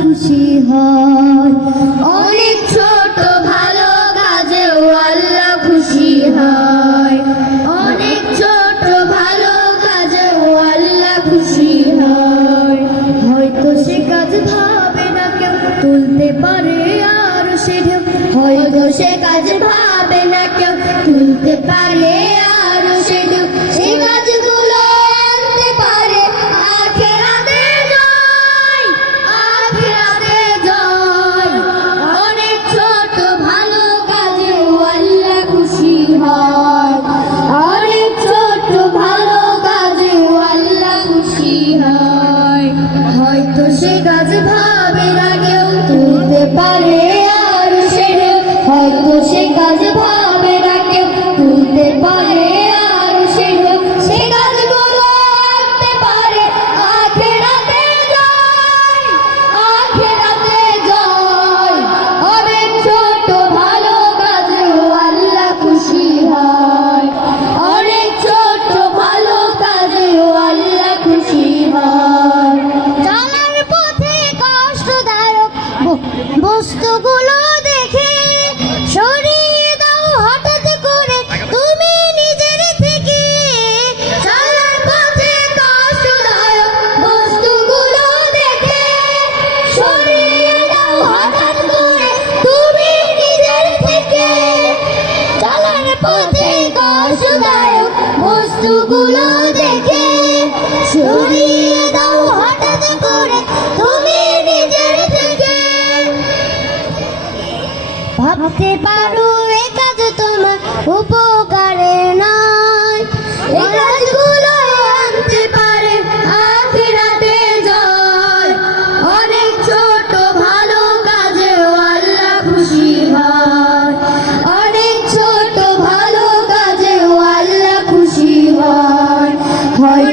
খুশি হয়। অনেক ছোট ভালো কাজেও আল্লাহ খুশি হয়। অনেক ছোট ভালো কাজেও আল্লাহ খুশি হয়। হয়তো সে কাজ ভাবে না কেউ, তুলতে পারে আর সে হয়তো সে কাজ ভাবে না কেউ, তুলতে পারে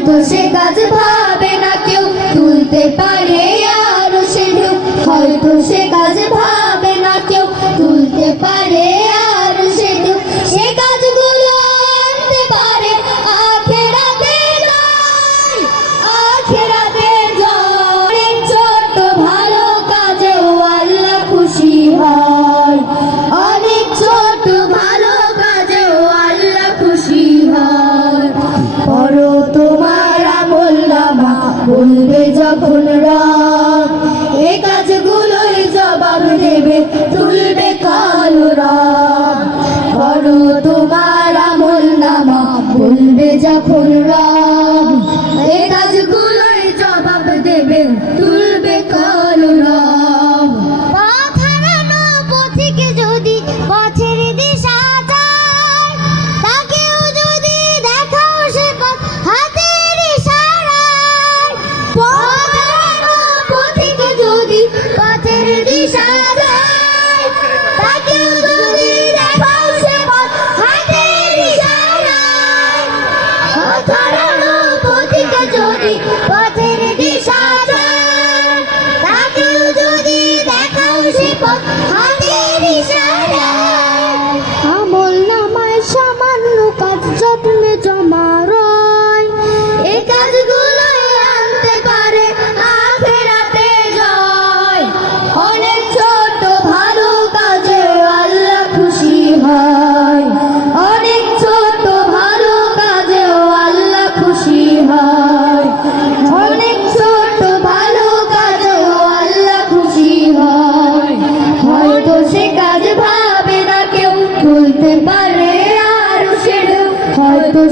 তো সে কাজ ভালো দেবে তুলবে কালো রব। করো তোমার আমল নামা বলবে যখন রব।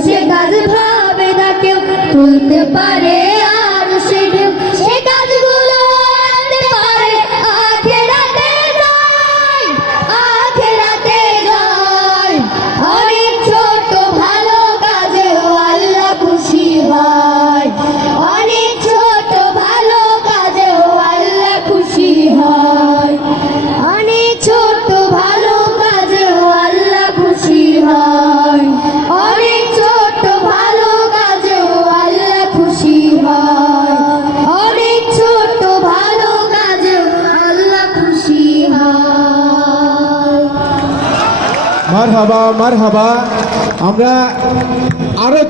সে গাছ ভাবে না কেউ তুলতে পারে। মার হাবা মার হাবা আমরা আরও